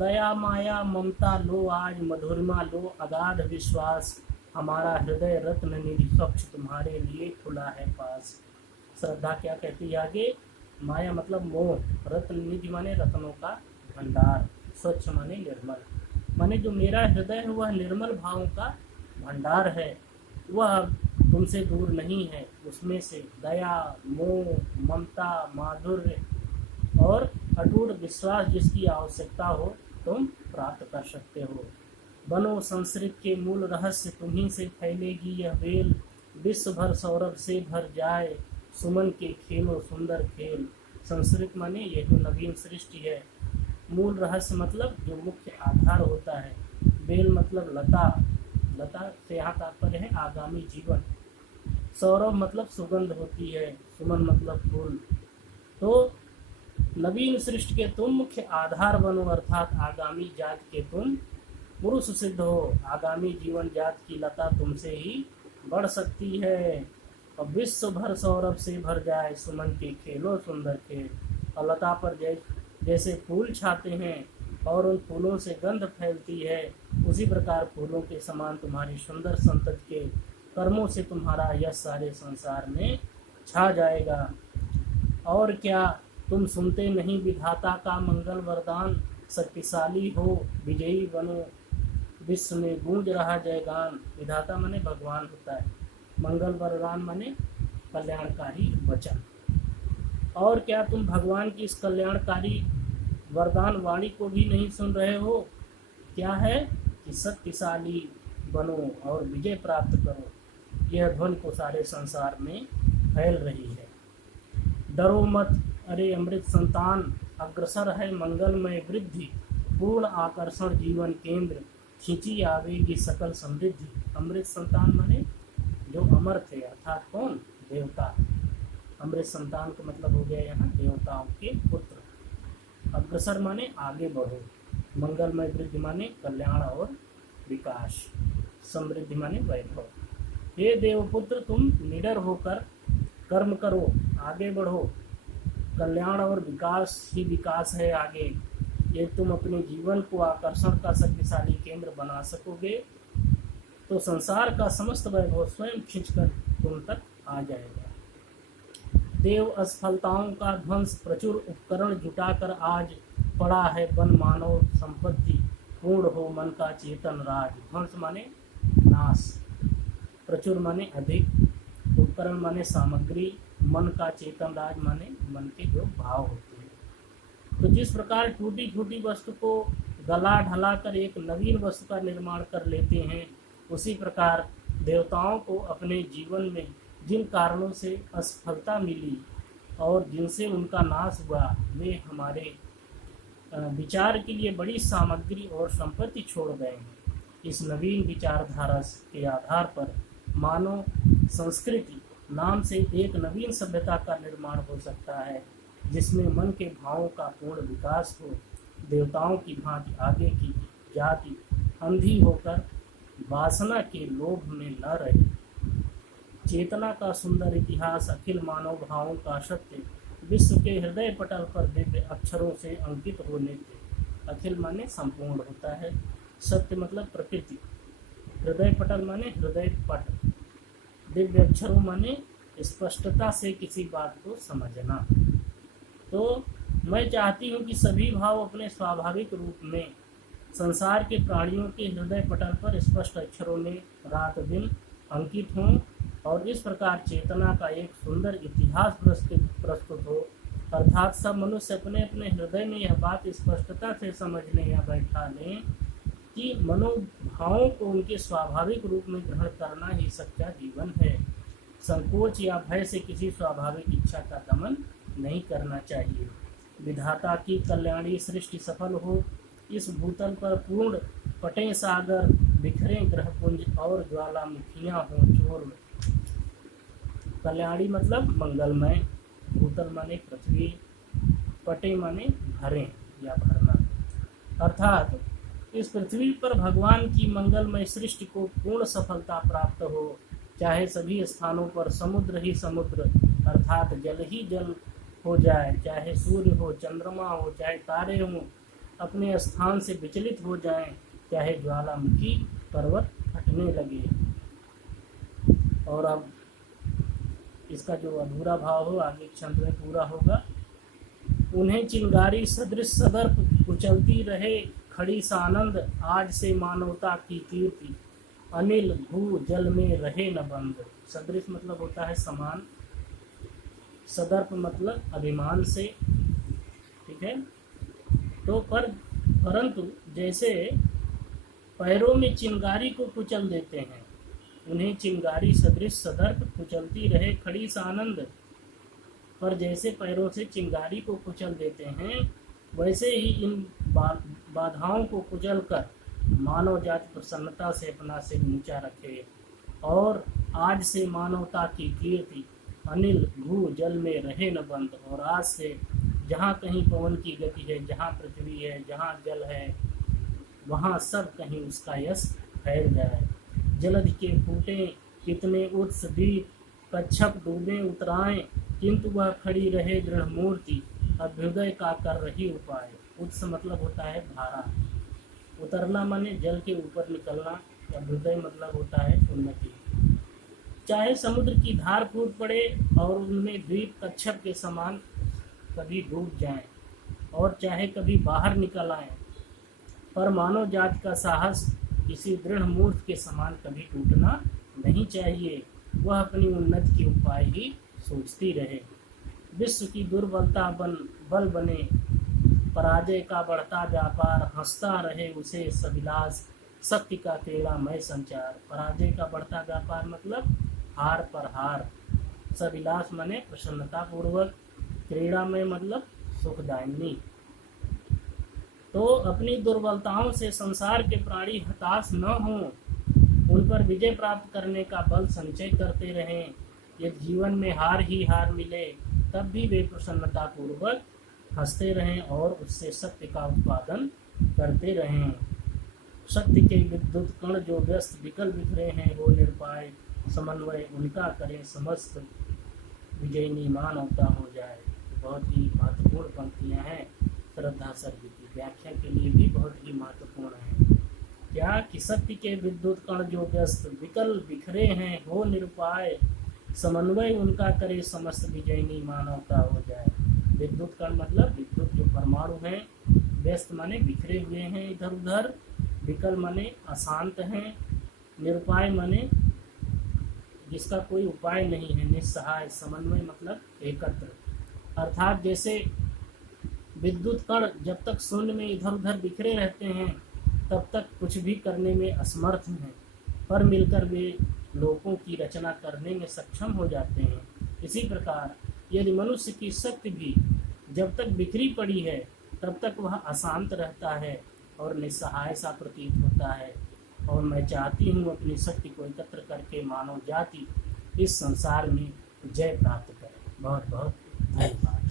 दया माया ममता लो आज, मधुरिमा लो अगाध विश्वास, हमारा हृदय रत्न निधि स्वच्छ तुम्हारे लिए खुला है पास। श्रद्धा क्या कहती है आगे? माया मतलब मोह, रत्न निधि माने रत्नों का भंडार, स्वच्छ माने निर्मल, माने जो मेरा हृदय है वह निर्मल भावों का भंडार है, वह तुमसे दूर नहीं है। उसमें से दया मोह ममता माधुर्य और अटूट विश्वास जिसकी आवश्यकता हो तुम प्राप्त कर सकते हो। बनो संस्कृत के मूल रहस्य, तुम्ही से फैलेगी यह बेल, विश्व भर सौरभ से भर जाए, सुमन के खेलो सुंदर खेल। संस्कृत माने ये जो नवीन सृष्टि है, मूल रहस्य मतलब जो मुख्य आधार होता है, बेल मतलब लता, लता से यहाँ तात्पर्य है आगामी जीवन, सौरभ मतलब सुगंध होती है, सुमन मतलब फूल। तो नवीन सृष्टि के तुम मुख्य आधार बनो, अर्थात आगामी जात के तुम पुरुष सिद्ध हो। आगामी जीवन जात की लता तुमसे ही बढ़ सकती है। और विश्व भर सौरभ से भर जाए, सुमन के खेलो सुंदर खेल। और लता पर जैसे फूल छाते हैं और उन फूलों से गंध फैलती है, उसी प्रकार फूलों के समान तुम्हारी सुंदर संतति के कर्मों से तुम्हारा यश सारे संसार में छा जाएगा। और क्या तुम सुनते नहीं विधाता का मंगल वरदान, शक्तिशाली हो विजयी बनो, विश्व में गूंज रहा जयगान। विधाता माने भगवान होता है, मंगल वरदान माने कल्याणकारी वचन। और क्या तुम भगवान की इस कल्याणकारी वरदान वाणी को भी नहीं सुन रहे हो? क्या है कि शक्तिशाली बनो और विजय प्राप्त करो, यह ध्वनि को सारे संसार में फैल रही है। डरो मत अरे अमृत संतान, अग्रसर है मंगलमय वृद्धि, पूर्ण आकर्षण जीवन केंद्र, खींची आवेगी सकल समृद्धि। अमृत संतान माने जो अमर थे, अर्थात कौन? देवता। अमृत संतान का मतलब हो गया यहाँ देवताओं के पुत्र। अग्रसर माने आगे बढ़ो, मंगलमय वृद्धि माने कल्याण और विकास, समृद्धि माने वैभव। हे देवपुत्र तुम निडर होकर कर्म करो, आगे बढ़ो, कल्याण और विकास ही विकास है आगे। ये तुम अपने जीवन को आकर्षण का शक्तिशाली केंद्र बना सकोगे तो संसार का समस्त वैभव स्वयं खींचकर तुम तक आ जाएगा। देव असफलताओं का ध्वंस, प्रचुर उपकरण जुटाकर आज पड़ा है बन मानव संपत्ति, पूर्ण हो मन का चेतन राज। ध्वंस माने नाश, प्रचुर माने अधिक, उपकरण माने सामग्री, मन का चेतन राज माने मन के जो भाव होते हैं। तो जिस प्रकार टूटी फूटी वस्तु को गला ढला कर एक नवीन वस्तु का निर्माण कर लेते हैं, उसी प्रकार देवताओं को अपने जीवन में जिन कारणों से असफलता मिली और जिनसे उनका नाश हुआ, वे हमारे विचार के लिए बड़ी सामग्री और संपत्ति छोड़ गए हैं। इस नवीन विचारधारा के आधार पर मानव संस्कृति नाम से एक नवीन सभ्यता का निर्माण हो सकता है, जिसमें मन के भावों का पूर्ण विकास हो। देवताओं की भांति आगे की जाति अंधी होकर वासना के लोभ में न रहे। चेतना का सुंदर इतिहास, अखिल मानव भावों का सत्य विश्व के हृदय पटल पर दिव्य अक्षरों से अंकित होने से। अखिल माने संपूर्ण होता है, सत्य मतलब प्रकृति, हृदय पटल माने हृदय पट, दिव्य अक्षरों माने स्पष्टता से किसी बात को समझना। तो मैं चाहती हूँ कि सभी भाव अपने स्वाभाविक रूप में संसार के प्राणियों के हृदय पटल पर स्पष्ट अक्षरों में रात दिन अंकित हों और इस प्रकार चेतना का एक सुंदर इतिहास प्रस्तुत हो। अर्थात सब मनुष्य अपने अपने हृदय में यह बात स्पष्टता से समझ लें या बैठा लें कि मनोभावों को उनके स्वाभाविक रूप में ग्रहण करना ही सच्चा जीवन है। संकोच या भय से किसी स्वाभाविक इच्छा का दमन नहीं करना चाहिए। विधाता की कल्याणी सृष्टि सफल हो, इस भूतल पर पूर्ण पटे सागर, बिखरे ग्रहपुंज और ज्वालामुखियां हों चोर में। कल्याणी मतलब मंगलमय, भूतल माने पृथ्वी, पटे माने भरे या भरना। अर्थात इस पृथ्वी पर भगवान की मंगलमय सृष्टि को पूर्ण सफलता प्राप्त हो, चाहे सभी स्थानों पर समुद्र ही समुद्र अर्थात जल ही जल हो जाए, चाहे सूर्य हो, चंद्रमा हो, चाहे तारे हों, अपने स्थान से विचलित हो जाएं, चाहे ज्वालामुखी पर्वत फटने लगे। और अब इसका जो अधूरा भाव हो आगे छंद में पूरा होगा। उन्हें चिंगारी सदृश सदर्प कुचलती रहे खड़ी सानंद, आज से मानवता की कीर्ति अनिल भू जल में रहे न बंद। सदृश मतलब होता है समान, सदर्प मतलब अभिमान से, ठीक है। तो परंतु जैसे पैरों में चिंगारी को कुचल देते हैं, उन्हें चिंगारी सदृश सदर्प कुचलती रहे खड़ी सानंद, पर जैसे पैरों से चिंगारी को कुचल देते हैं, वैसे ही इन बाधाओं को कुचल कर मानव जाति प्रसन्नता से अपना सिर ऊंचा रखे। और आज से मानवता की कीर्ति अनिल भू जल में रहे न बंद। और आज से जहाँ कहीं पवन की गति है, जहाँ पृथ्वी है, जहाँ जल है, वहाँ सब कहीं उसका यश फैल जाए। जलधि के फूटे कितने उत्स दीप, कच्छप डूबे उतराएं, किंतु वह खड़ी रहे दृढ़ मूर्ति, अभ्युदय का कर रही उपाय। उत्स मतलब होता है धारा, उतरना माने जल के ऊपर निकलना, अभ्युदय मतलब होता है उन्नति। चाहे समुद्र की धार फूट पड़े और उनमें द्वीप कच्छप के समान कभी डूब जाएं, और चाहे कभी बाहर निकल आए, पर मानव जाति का साहस किसी दृढ़ मूर्ति के समान कभी टूटना नहीं चाहिए। वह अपनी उन्नति के उपाय ही सोचती रहे। विश्व की दुर्बलता बल बने, पराजय का बढ़ता व्यापार, हंसता रहे उसे सविलास, शक्ति का क्रीड़ामय संचार। पराजय का बढ़ता व्यापार मतलब हार पर हार, सविलास माने प्रसन्नता पूर्वक, क्रीड़ामय मतलब सुखदायिनी। तो अपनी दुर्बलताओं से संसार के प्राणी हताश न हों, उन पर विजय प्राप्त करने का बल संचय करते रहें। यदि जीवन में हार ही हार मिले, तब भी वे प्रसन्नता पूर्वक हंसते रहें और उससे शक्ति का उत्पादन करते रहें। शक्ति के विद्युत कण जो व्यस्त विकल बिखरे हैं, वो निरुपाय समन्वय उनका करें, समस्त विजयनी मानवता हो जाए। बहुत ही महत्वपूर्ण पंक्तियां हैं, श्रद्धा सर जी की व्याख्या के लिए भी बहुत ही महत्वपूर्ण है। क्या कि शक्ति के विद्युत कण जो व्यस्त विकल बिखरे हैं, हो निरुपाय समन्वय उनका करे, समस्त विजयनी मानवता हो जाए। विद्युत कण मतलब विद्युत जो परमाणु हैं, व्यस्त माने बिखरे हुए हैं इधर उधर, विकल माने अशांत हैं, निरुपाय माने जिसका कोई उपाय नहीं है, निस्सहाय, समन्वय मतलब एकत्र। अर्थात जैसे विद्युत कण जब तक शून्य में इधर उधर बिखरे रहते हैं, तब तक कुछ भी करने में असमर्थ हैं, पर मिलकर वे लोकों की रचना करने में सक्षम हो जाते हैं। इसी प्रकार यदि मनुष्य की शक्ति भी जब तक बिखरी पड़ी है, तब तक वह अशांत रहता है और निस्सहाय सा प्रतीत होता है। और मैं चाहती हूँ अपनी शक्ति को एकत्र करके मानव जाति इस संसार में जय प्राप्त करे। बहुत बहुत धन्यवाद।